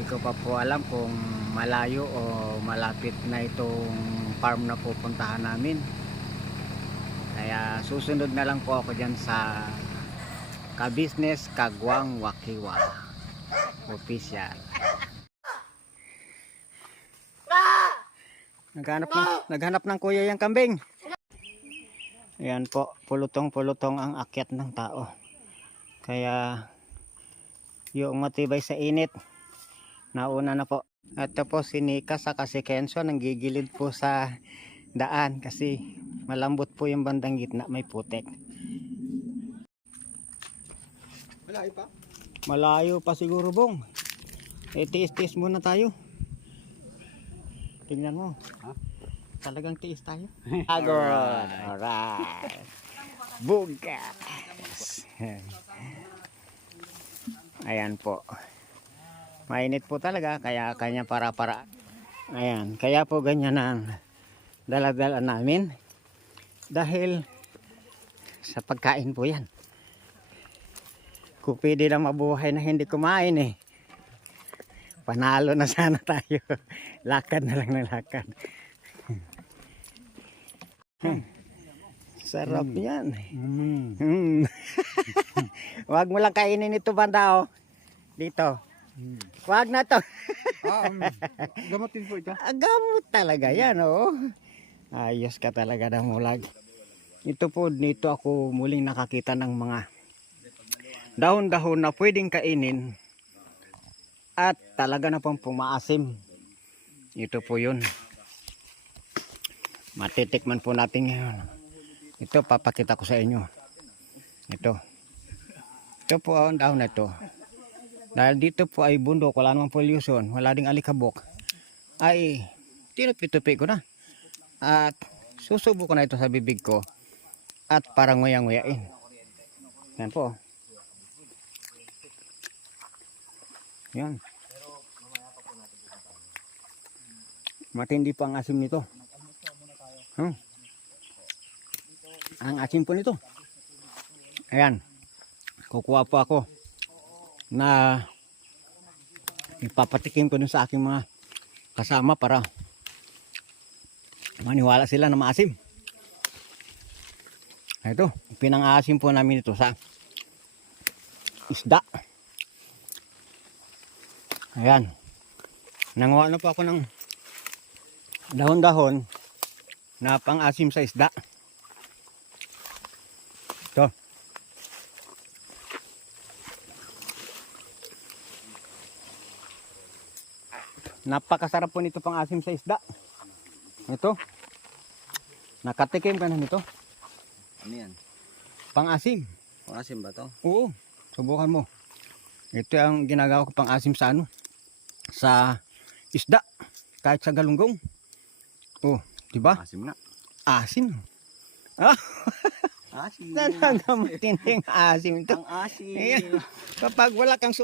Hindi ko pa po alam kung malayo o malapit na itong farm na pupuntahan namin. Kaya susunod na lang po ako dyan sa Ka-Business Kagwang Wakiwa Official. Naghanap ng kuya yung kambing. Ayan po, pulutong-pulutong ang akyat ng tao. Kaya yung matibay sa init, nauna na po. Ito po si Nika sa si Kenzo, nanggigilid po sa daan kasi malambot po yung bandang gitna, may putek. Malayo pa? Malayo pa siguro, Bong. Tiis-tiis muna tayo. Tingnan mo. Ha? Talagang tiis tayo. Agod. Alright. Bugas. Ayan po. Mainit po talaga kaya kanya para. Ayan, kaya po ganyan ang dala-dala namin dahil sa pagkain po yan. Kung pwede na mabuhay na hindi kumain panalo na sana tayo. Lakad na lang ng lakad. Sarap yan. Wag mo lang kainin ito, banda, dito. Wag na to. Gamutin po ito. Gamot talaga yan, Ayos ka talaga ng mulag. Ito po, dito ako muling nakakita ng mga dahon-dahon na pwedeng kainin at talaga na pong pumaasim. Ito po yun. Matitikman po natin ngayon. Ito, papakita ko sa inyo. Ito po ang dahon na ito. Dahil dito po ay bundok, wala namang pollution, wala ding alikabok, ay tinupi-tupi ko na. At susubo ko na ito sa bibig ko at parang nguyang-nguyain. Yan po. Yan. Matindi pa ang asim nito. Ang asim po nito. Ayan. Kukuha po ako na ipapatikim ko dun sa aking mga kasama para maniwala sila na maasim. Ito, pinang-aasim po namin ito sa isda. Ayan. Nanguha na po ako ng dahon-dahon na pang-asim sa isda. Ito. Napakasarap po nito pang asim sa isda. Ito. Nakatikim ka na nito. Ano yan? Pang asim. Pang asim ba to? Oo. Subukan mo. Ito ang ginagawa ko pang asim sa sa isda. Kahit sa galunggong. Oh, di ba? Asim na. Asim. Ah. Asim. Talaga matinding asim ito. Ang asim. Ayan. Kapag wala kang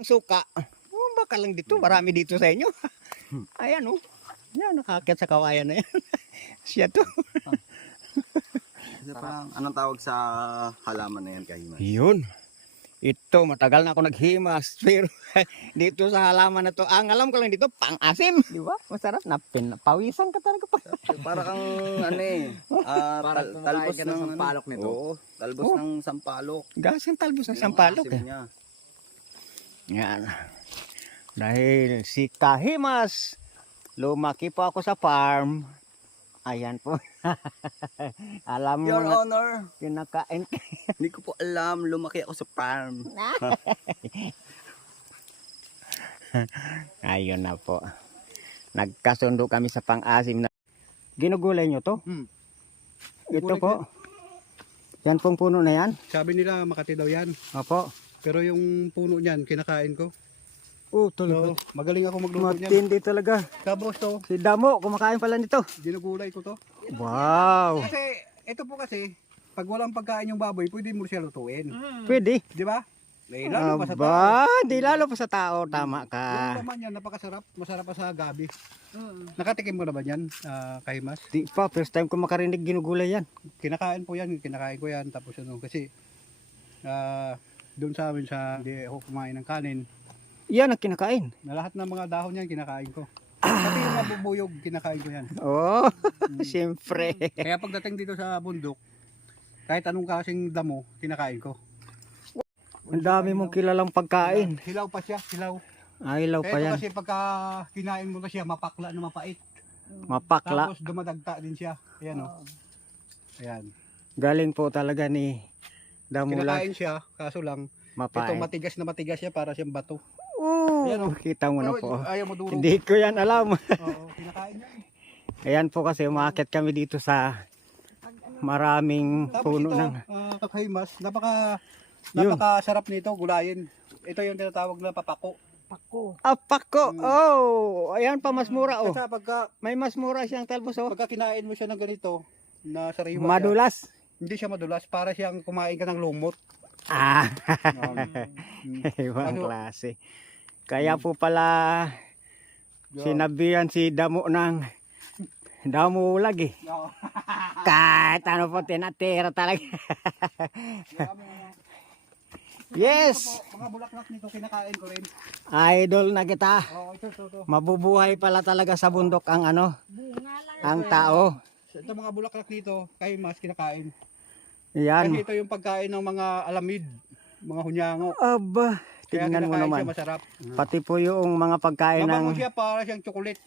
suka, baka lang dito, marami dito sa inyo. Ayan, yan, nakakit sa kawayan na yan. Siya to. Parang, anong tawag sa halaman na yan, kahimas? Yun. Ito, matagal na ako naghimas. Pero dito sa halaman na to, ang alam ko lang dito, pang-asim. Di ba? Masarap na pawisan ka talaga pa. Para kang talbos ng sampalok nito. Oo, talbos ng sampalok. Gasing talbos ng sampalok. Niya. Yan. Dahil si Kahimas, lumaki po ako sa farm. Ayan po. Alam mo Your na, Honor, kinakain. hindi ko po alam, lumaki ako sa farm. Ayun na po. Nagkasundo kami sa pang-asim na. Ginugulay nyo to? Ito po. Yan pong puno na yan? Sabi nila Makati daw yan. Opo. Pero yung puno niyan, kinakain ko. Talaga. So, magaling ako magluto niyan. Matindi talaga. Tapos to, Si Damo, kumakain pala nito. ginugulay ko to. Wow. Kasi, ito po kasi, pag walang pagkain yung baboy, pwede mo siya lutuin. Pwede. Di ba? Lalo pa sa tao. Aba, di lalo pa sa tao. Tama Yung ka. naman yan, napakasarap. Masarap pa sa gabi. Nakatikim mo na ba yan, Kahimas? Di pa, first time ko makarinig ginugulay yan. Kinakain po yan, kinakain ko yan. Tapos ano, kasi, Doon sa amin sa hindi ako kumain ng kanin. Yan ang kinakain. Na lahat ng mga dahon yan kinakain ko. Pati yung mabubuyog kinakain ko yan. Oh, siyempre. Kaya pagdating dito sa bundok, kahit anong kasing damo, kinakain ko. Ang dami mong kilalang pagkain. Hilaw pa siya, hilaw. Hilaw pa Ito yan. kasi pagka kinain mo na siya, mapakla na mapait. Mapakla. Tapos dumadagta din siya. Ayan o. Ayan. Galing po talaga ni Damulag. Kinakain siya, kaso lang, ito Mapait. matigas na matigas siya para siyang bato. Oh, Ayan, oh. kita mo na po. Ayaw mo duro. Hindi ko yan alam. Oo, kinakain niya. Ayan po kasi umakit kami dito sa maraming Tapos puno ito, ng... kakaimas, Yun. napakasarap nito, gulayin. Ito yung tinatawag na papako. Apako! Oh! Ayan pa, mas mura oh. Kasi May mas mura siyang talbos oh. pagka kinain mo siya ng ganito, na sariwa siya, Madulas. hindi siya madulas, para siyang kumain ka ng lumot. Ah! Mm. Ibang Ano? klase. Kaya po pala sinabihan si Damo ng Damulag eh. Oo. Kahit ano po tinatira talaga. Yes! Mga bulaklak nito kinakain ko rin. Idol na kita. Oo, ito. Mabubuhay pala talaga sa bundok ang ano, ang tao. Ito mga bulaklak nito, kay mas kinakain. Yan. Kasi ito yung pagkain ng mga alamid, mga hunyango. Aba, Kaya tignan mo kinakain naman. siya masarap. Pati po yung mga pagkain Mabango ng... siya para siyang chocolate.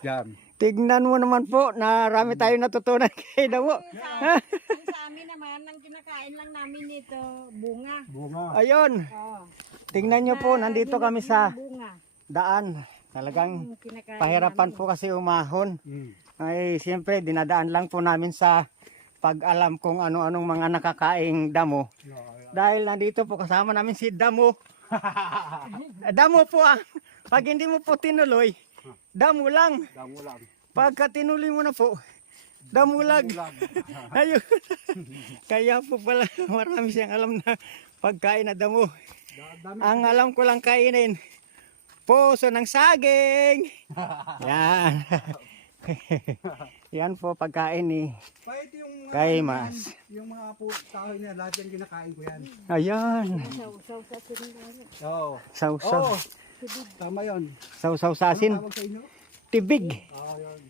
Yan. Tignan mo naman po, narami tayo natutunan kay Damo. Ang sa amin naman, ang kinakain lang namin nito, bunga. Bunga. Ayun, Oh, tignan nyo po, nandito kami sa bunga. daan. Talagang Ang kinakain pahirapan namin. po kasi umahon. Mm. Ay, siyempre, dinadaan lang po namin sa pag-alam kung ano-anong mga nakakaing damo. Dahil nandito po kasama namin si Damo. Damo po ah. Pag hindi mo po tinuloy, damo lang. Damo lang. Pagka tinuloy mo na po, Damulag. Ayun. Kaya po pala marami siyang alam na pagkain na damo. Ang alam ko lang kainin, puso ng saging. Yan. Yan po pagkain ni Kahit yung Kay Mas. yung mga kahoy niya, lahat yan kinakain ko yan. Ayan. Sausaw sa sinigang. Oo. Sausaw. Oo. Tama yun. Sausaw sa asin. Tawag sa inyo? Tibig. Oo, yun.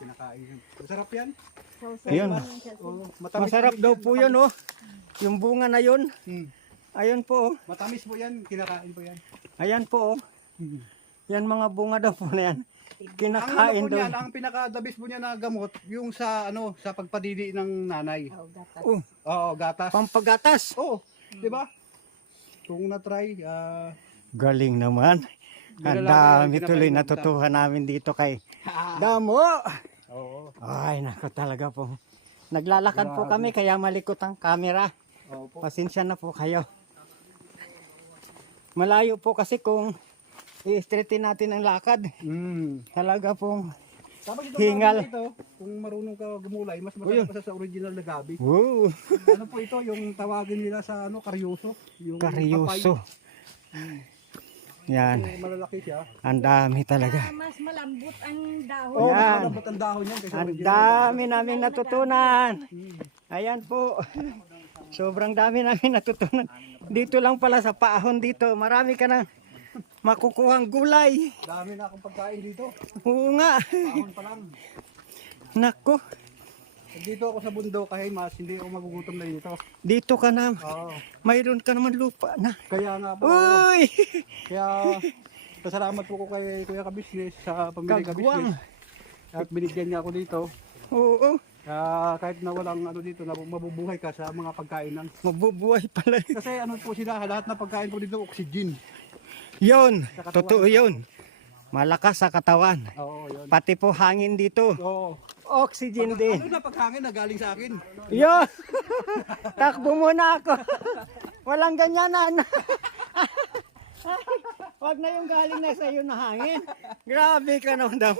Kinakain yun. Masarap yan. Sausaw Ayun. Oo. Matamis Masarap daw po yun oh. Yung bunga na yun. Hmm. Ayun po oh. Matamis po yan. Kinakain po yan. Ayan po oh. Hmm. Yan mga bunga daw po na yan. Ang Kinakain ano po daw. niyan, ang pinaka-dabis po niya na gamot, yung sa sa pagpadidi ng nanay. Oh, gatas. Oh, Oo, gatas. pampagatas. Oo, di ba? Kung na-try, Galing naman. Ang dami tuloy natutuhan namin dito kay Damo. oo. Ay, nako talaga po. Naglalakad po kami kaya malikot ang camera. Opo. Pasensya na po kayo. Malayo po kasi kung i-straighten natin ang lakad. Talaga pong Tapos ito, Hingal. ito, kung marunong ka gumulay, mas masarap pa sa original na gabi. wow, Ano po ito, yung tawagin nila sa karyoso. Yung karyoso. Yan, papay. Malalaki siya. ang dami talaga. Mas malambot ang dahon. Oo, Yan. mas malambot ang dahon yan kaysa Ang original. dami namin natutunan. Ayan po. Sobrang dami namin natutunan. Dito lang pala sa paahon dito. Marami ka nang makukuhang gulay. Dami na akong pagkain dito. Oo nga. Ahon pa lang. Nako. Pag dito ako sa bundok, kahit mas hindi ako magugutom na dito. Dito ka na. Oo. Mayroon ka naman lupa na. Kaya nga po. Uy! Kaya pasalamat po ko kay Kuya Kabisnes sa pamilya Kagwang. Kabisnes. At binigyan niya ako dito. Oo. Kahit na walang dito, mabubuhay ka sa mga pagkainan. Mabubuhay pala. Kasi ano po sila, lahat na pagkain po dito, oxygen. Yun. Totoo yun. Malakas sa katawan. Oo, yun. Pati po hangin dito. Oo. Oxygen din. Ano na paghangin na galing sa akin? Yun! Takbo muna ako. Walang ganyanan. Wag na yung galing na sa iyo na hangin. Grabe ka naman daw.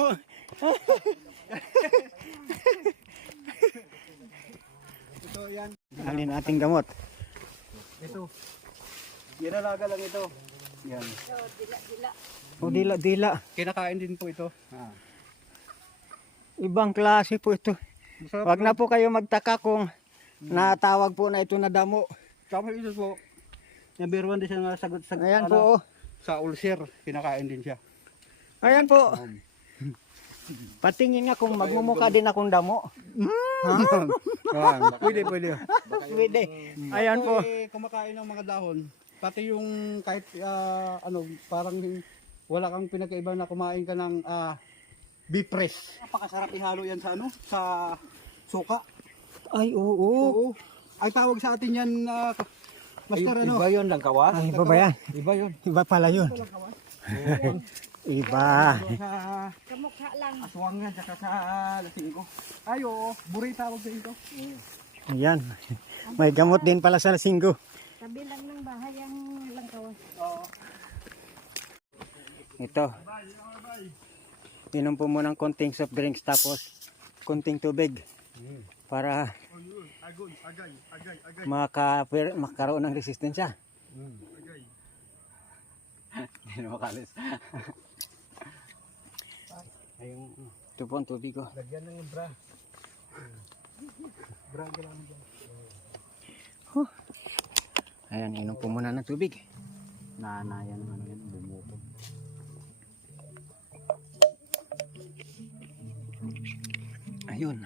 Ito yan. Alin ating gamot. Ito. Ginalaga lang ito. Yan. O dila-dila. Kinakain din po ito. Ibang klase po ito. Masarap Wag na po kayo magtaka kung natawag po na ito na damo. Tapos ito po, number 1 din siya nga sagot sa Ayan po, oh. sa ulcer, kinakain din siya. Ayan po. Patingin nga kung magmumukha din akong damo. Pwede, pwede. Pwede. Ayan po. Kumakain ng mga dahon, pati yung kahit parang wala kang pinagkaiba na kumain ka ng beef press. Napakasarap ihalo yan sa sa suka. Ay, oo. Oo. Ay tawag sa atin yan, master Iba yun lang kawas. Ay, iba ba yan? Iba yun. Iba pala yun. Iba. Sa Kamukha lang. aswang yan, saka sa lasingko. Ay oo, buri tawag sa ito. Ayan. May gamot din pala sa lasinggo. Tabi lang ng bahay ang langkawas. Ito. Inom po muna ng konting soft drinks tapos konting tubig para makaroon ng resistensya. Hindi na makalis. Ito po ang tubig ko. Lagyan ng bra. Bra ka lang dyan. Ayan, inom po muna ng tubig. Nanayan ng ano yan, bumuko. Ayun.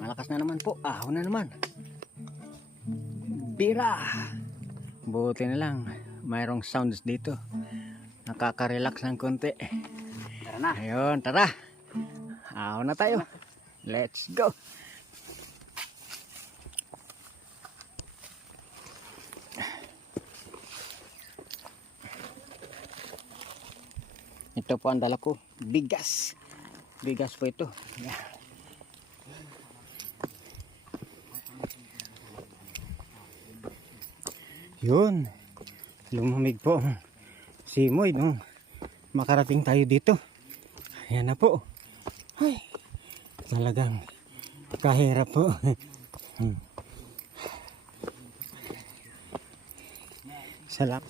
Malakas na naman po. Ahon na naman. Bira. Buti na lang. Mayroong sounds dito. Nakaka-relax ng konti. Tara na. Ayun, tara. Ahon na tayo. Let's go. Ito po ang dala ko. Bigas. Bigas po ito. Yeah. Yun. Lumamig po ang simoy nung makarating tayo dito. Ayan na po. Ay, talagang kahirap po. Salamat.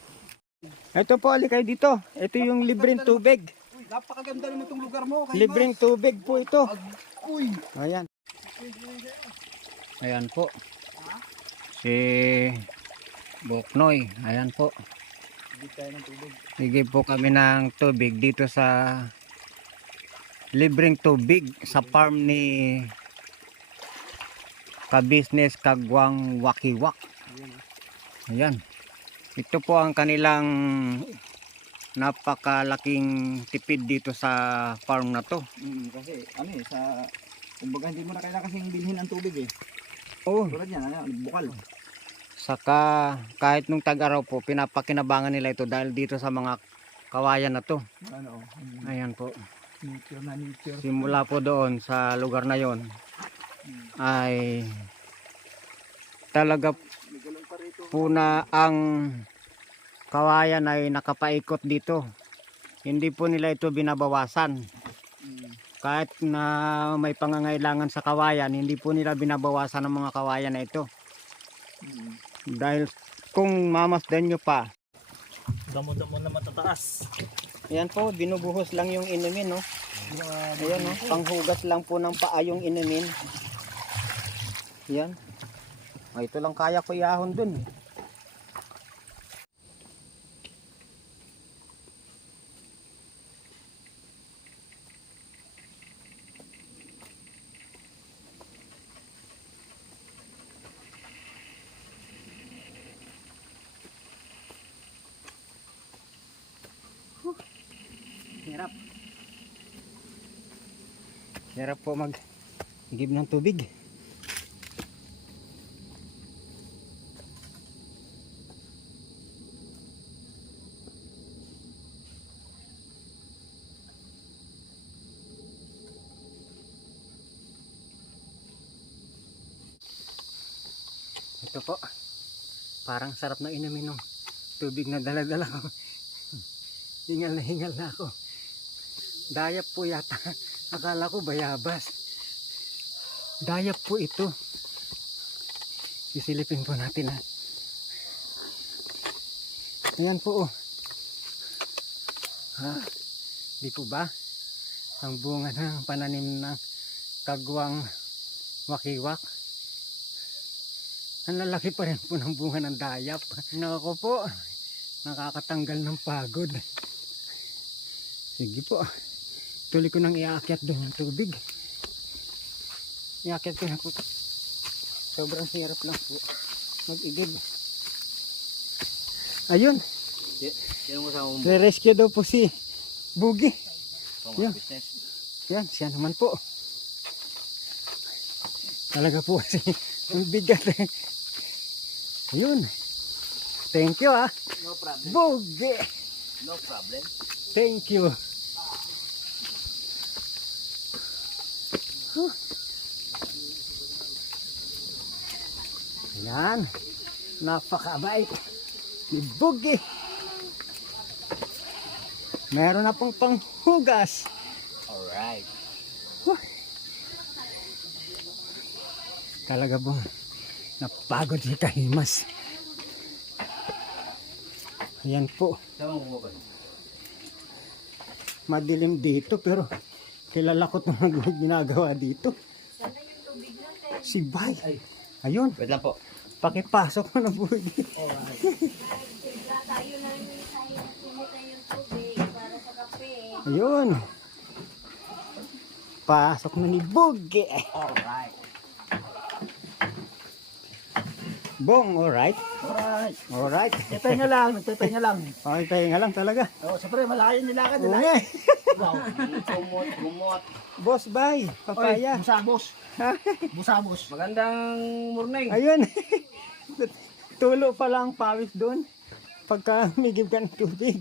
Ito po, alikay dito. Ito yung libreng tubig. Uy, napakaganda naman itong lugar mo. Libreng tubig po ito. Uy, Ayan. Ayan po. Si Boknoy. Ayan po. Bigay po kami ng tubig dito sa libreng tubig sa farm ni Kabisnes Kagwang Wakiwak. Ayan. Ito po ang kanilang napakalaking tipid dito sa farm na to. Kasi ano eh, kumbaga hindi mo na kailangan kasing bilhin ang tubig eh. Oh. Tulad yan, bukal. Saka kahit nung tag-araw po, pinapakinabangan nila ito dahil dito sa mga kawayan na to. Ano, Ayan po. nature na nature. Simula po doon sa lugar na yon ay talaga po na ang kawayan ay nakapaikot dito. Hindi po nila ito binabawasan. Kahit na may pangangailangan sa kawayan, hindi po nila binabawasan ang mga kawayan na ito. Dahil kung mamasdan nyo pa, Damo-damo na matataas. ayan po, binubuhos lang yung inumin, no? Ayan, no? Panghugas lang po ng paa yung inumin. Ayan. Ay, ito lang kaya ko iahon dun. Hirap. Hirap po mag-give ng tubig. Ito po. Parang sarap na inumin ng tubig na dala-dala ko. Hingal na ako. Dayap po yata. Akala ko bayabas. Dayap po ito. Isilipin po natin, ha. Ayan po, oh. Ha? Di po ba? Ang bunga ng pananim ng Kagwang Wakiwak. Ang lalaki pa rin po ng bunga ng dayap. Nako po, nakakatanggal ng pagod. Sige po, tuloy ko nang iaakyat doon ng tubig. Iakyat ko na po. Sobrang hirap lang po mag-igib. Ayun, Sino mo sa umbo? re-rescue daw po si Bugi. Mga business. Yan, siya naman po. Talaga po kasi ang bigat eh. Ayun. Thank you ah. No problem. Bugi. No problem. Thank you. Huh. Yan. Napakabait ni Bugi. Meron na pong panghugas. Alright. Talaga po, napagod si Kahimas. Ayan po, Saan mo ba? madilim dito pero kilala ko itong ginagawa dito. Si Bay. Ayun, Wait lang po. pakipasok mo na po dito. Tayo na rin yung tubig para sa kape. Ayun. Pasok na ni Bugi. Alright. Bong, alright? Alright. Alright. Nagpahinga lang, nagpahinga lang. Okay, pahinga lang talaga. Oh, siyempre, malaki yung nilakad Oo nila. nga. Wow. Gumot. Boss Bay, papaya. Busabos. Busabos. Magandang morning. Ayun. Tulo pa lang pawis doon. Pagka migib ka ng tubig.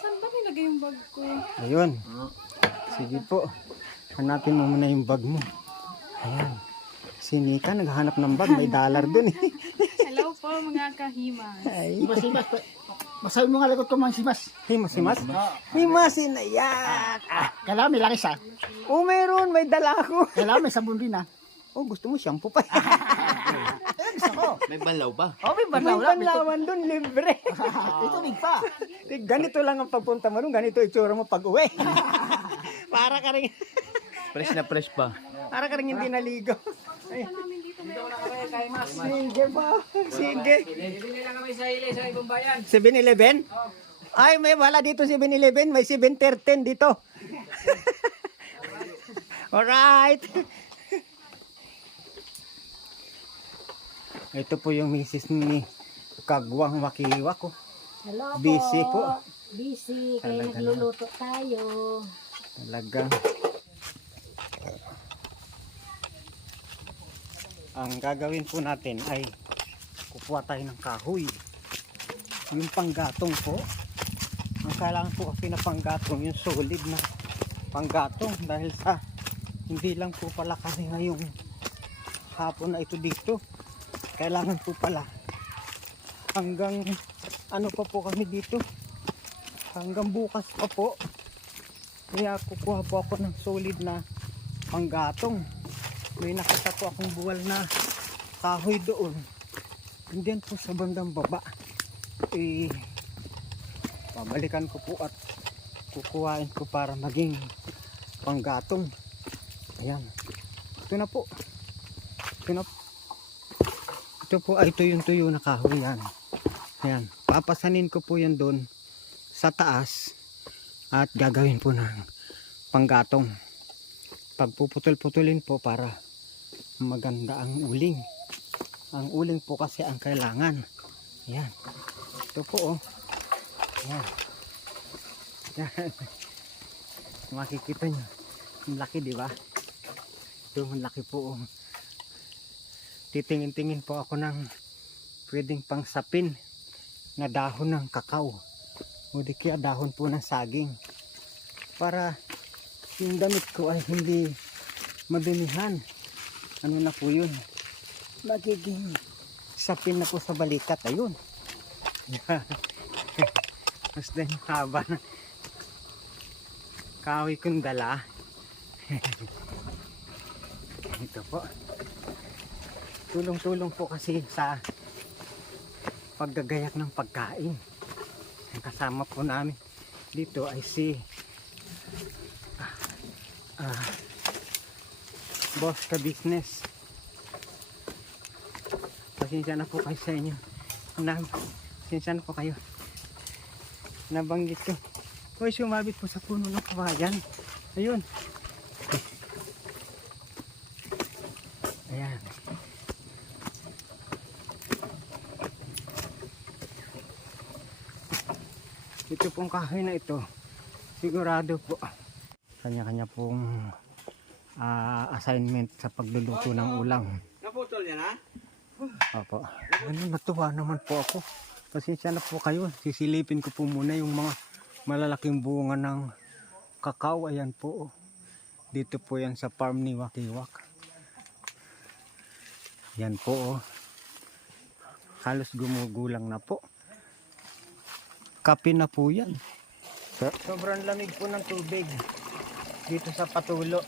Saan ba nilagay yung bag ko? Ayun. Sige po. Hanapin mo muna yung bag mo. Ayan. Si Nika naghahanap ng bag. May dollar doon eh. Hello po mga kahimas. Ay. Simas. Masabi mo nga lagot ko mga simas. Himas. Himasin na yan. Kailangan may langis ah. Oh, meron. May dala ako. Kailangan may sabon din ah. Oh, gusto mo shampoo pa. Gusto ko. May banlaw pa. Oh, may May banlaw lang. panlawan doon. Libre. Ito big pa. Ganito lang ang pagpunta mo doon. Ganito itsura mo pag uwi. Para ka rin. Fresh na fresh pa. Para ka rin hindi naligo. Ay. Sige pa. Sige. Bili lang kami sa ile sa ibang bayan. 7-Eleven? Ay, may wala dito 7-Eleven. May 7-10 dito. Alright. Ito po yung misis ni Kagwang Wakiwa ko. Hello po. Busy po. Busy. Kaya Talaga nagluluto tayo. Talagang. Ang gagawin po natin ay kukuha tayo ng kahoy. Yung panggatong po. Ang kailangan po kasi na panggatong, yung solid na panggatong. Dahil sa hindi lang po pala kasi ngayong hapon na ito dito. Kailangan po pala hanggang ano pa po kami dito. Hanggang bukas pa po. Kaya kukuha po ako ng solid na panggatong. May nakita po akong buwal na kahoy doon. Diyan po sa bandang baba. Pabalikan ko po at kukuhain ko para maging panggatong. Ayan. Ito na po. Ito po ay tuyong-tuyo na kahoy yan. Ayan. Papasanin ko po yan doon sa taas at gagawin po ng panggatong. Pagpuputol-putulin po para maganda ang uling. Ang uling po kasi ang kailangan. Ayan. Ito po oh. Ayan. Ayan. Makikita nyo. Ang laki diba? Ito ang laki po oh. Titingin-tingin po ako ng pwedeng pangsapin na dahon ng kakao. O di kaya dahon po ng saging. Para yung damit ko ay hindi madumihan. Ano na po yun? Magiging sapin na po sa balikat. Ayun. Basta yung haba na kahoy kong dala. Ito po. Tulong-tulong po kasi sa paggagayak ng pagkain. Ang kasama po namin dito ay si Boss ka business. Pasensya na po kayo sa inyo. Pasensya na po kayo. Nabanggit ko. Uy, sumabit po sa puno ng kawayan. Ayun. Ayan. Ito pong kahoy na ito, sigurado po kanya-kanya pong assignment sa pagluluto ng ulam. Naputol yan ha? Opo. Natuwa naman po ako. Pasensya na po kayo. Sisilipin ko po muna yung mga malalaking bunga ng kakao. Ayan po. Dito po yan sa farm ni Wakiwak. Yan po. Halos gumugulang na po. Kape na po yan. Sobrang lamig po ng tubig dito sa Patulo.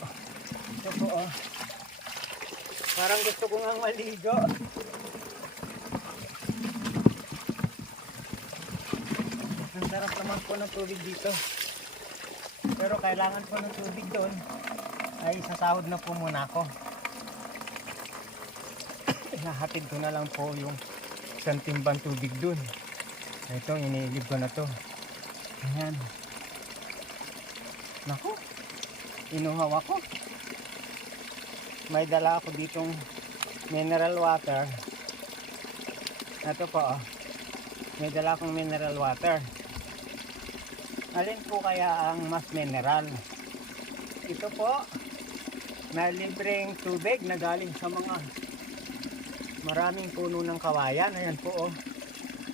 Ito po parang gusto ko nga maligo. Ang sarap naman po ng tubig dito. Pero kailangan po ng tubig doon ay sasahod na po muna ako. Nahatid ko na lang po yung isang timbang tubig doon. Ito, iniilib ko na to. Ayan. Naku, inuhaw ako. May dala ako ditong mineral water. Ito po, may dala akong mineral water. Alin po kaya ang mas mineral? Ito po, na libreng tubig na galing sa mga maraming puno ng kawayan. Ayan po,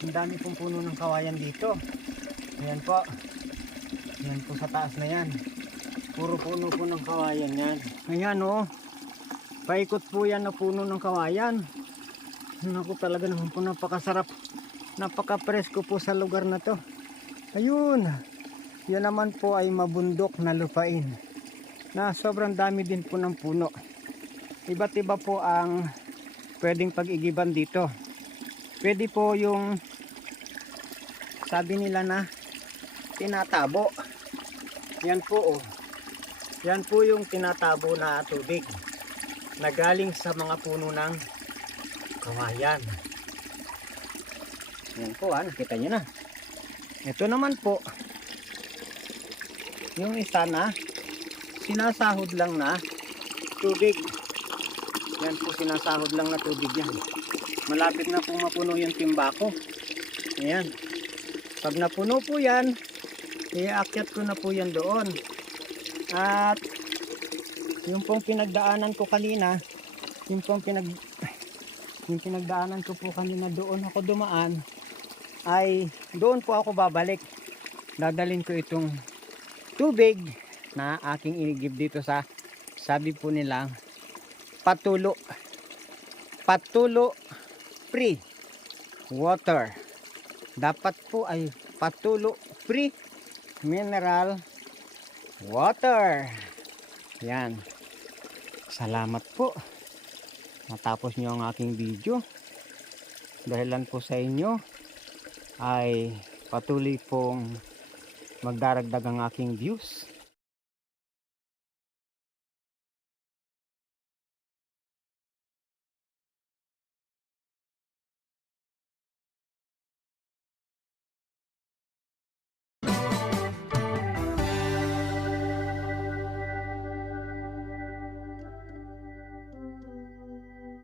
ang dami pong puno ng kawayan dito. Ayan po. Ayan po sa taas na yan. Puro puno po ng kawayan yan. Ayan paikot po yan na puno ng kawayan. Naku, talaga naman po napakasarap. Napaka-presko po sa lugar na to. Ayun. Yan naman po ay mabundok na lupain. Na sobrang dami din po ng puno. Iba't iba po ang pwedeng pag-igiban dito. Pwede po yung sabi nila na tinatabo. Yan po Yan po yung tinatabo na tubig na galing sa mga puno ng kawayan. Yan po nakita nyo na. Ito naman po yung isa na sinasahod lang na tubig. Yan po sinasahod lang na tubig yan. Malapit na pong mapuno yung timbako. Ayan. Pag napuno po yan, iaakyat ko na po yan doon. At yung pong pinagdaanan ko kanina, yung pinagdaanan ko po kanina doon ako dumaan, ay doon po ako babalik. Dadalhin ko itong tubig na aking inigib dito sa, sabi po nila, Patulo free water. Dapat po ay Patulo free mineral water. Yan. Salamat po. Natapos nyo ang aking video. Dahilan po sa inyo ay patuloy pong magdaragdag ang aking views.